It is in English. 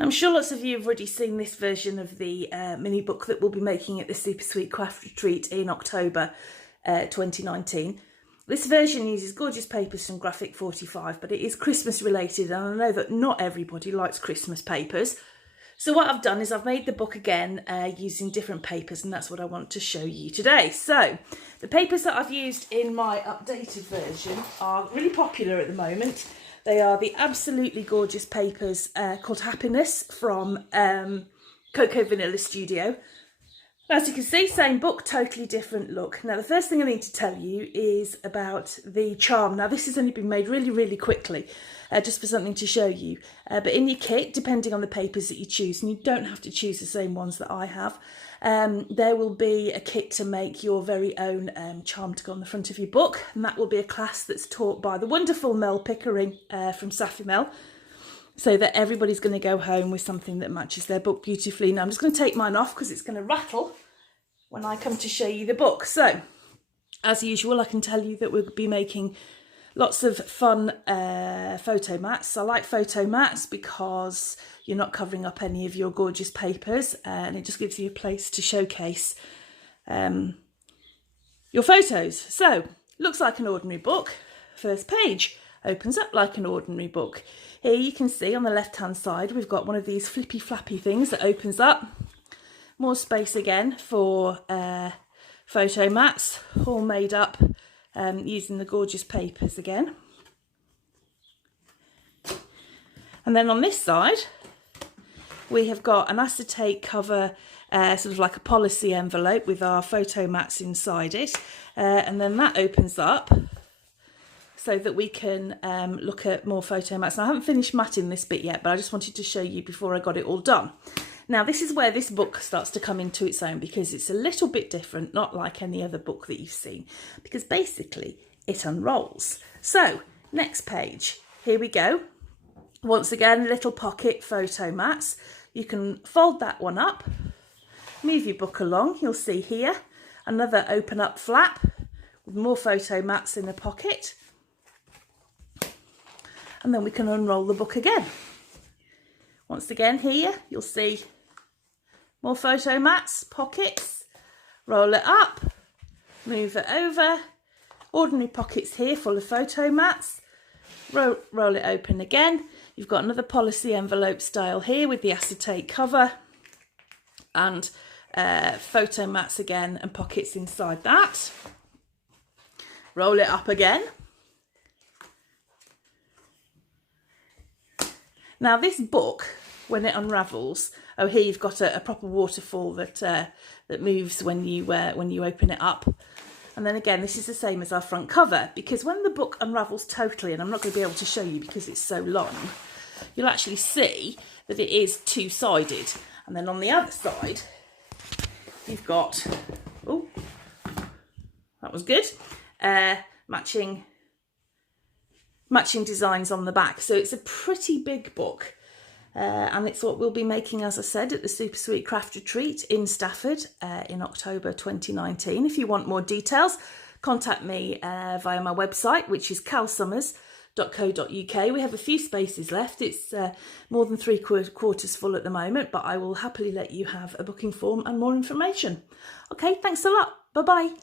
Now, I'm sure lots of you have already seen this version of the mini book that we'll be making at the Super Sweet Craft Retreat in October 2019. This version uses gorgeous papers from Graphic 45, but it is Christmas related, and I know that not everybody likes Christmas papers. So what I've done is I've made the book again using different papers, and that's what I want to show you today. So the papers that I've used in my updated version are really popular at the moment. They are the absolutely gorgeous papers called Happiness from Cocoa Vanilla Studio. As you can see, same book, totally different look. Now, the first thing I need to tell you is about the charm. Now, this has only been made really, really quickly, just for something to show you. But in your kit, depending on the papers that you choose, and you don't have to choose the same ones that I have, there will be a kit to make your very own charm to go on the front of your book. And that will be a class that's taught by the wonderful Mel Pickering from Saffy Mel, so that everybody's going to go home with something that matches their book beautifully. Now, I'm just going to take mine off because it's going to rattle when I come to show you the book. So, as usual, I can tell you that we'll be making lots of fun photo mats. I like photo mats because you're not covering up any of your gorgeous papers, and it just gives you a place to showcase your photos. So, looks like an ordinary book. First page opens up like an ordinary book. Here you can see on the left hand side we've got one of these flippy flappy things that opens up. More space again for photo mats, all made up using the gorgeous papers again. And then on this side we have got an acetate cover, sort of like a policy envelope with our photo mats inside it, and then that opens up so that we can look at more photo mats. Now, I haven't finished matting this bit yet, but I just wanted to show you before I got it all done. Now, this is where this book starts to come into its own, because it's a little bit different, not like any other book that you've seen, because basically it unrolls. So, next page, here we go. Once again, little pocket photo mats. You can fold that one up, move your book along. You'll see here another open up flap with more photo mats in the pocket. And then we can unroll the book again. Once again here, you'll see more photo mats, pockets, roll it up, move it over, ordinary pockets here full of photo mats, roll it open again. You've got another policy envelope style here with the acetate cover, and photo mats again and pockets inside that. Roll it up again. Now, this book, when it unravels, oh, here you've got a proper waterfall that that moves when you open it up. And then again, this is the same as our front cover, because when the book unravels totally, and I'm not going to be able to show you because it's so long, you'll actually see that it is two-sided. And then on the other side, you've got, oh, that was good, matching designs on the back. So it's a pretty big book, and it's what we'll be making, as I said, at the Super Sweet Craft Retreat in Stafford in October 2019. If you want more details, contact me via my website, which is calsummers.co.uk. We have a few spaces left. It's more than 3/4 full at the moment, but I will happily let you have a booking form and more information. Okay, thanks a lot. Bye-bye.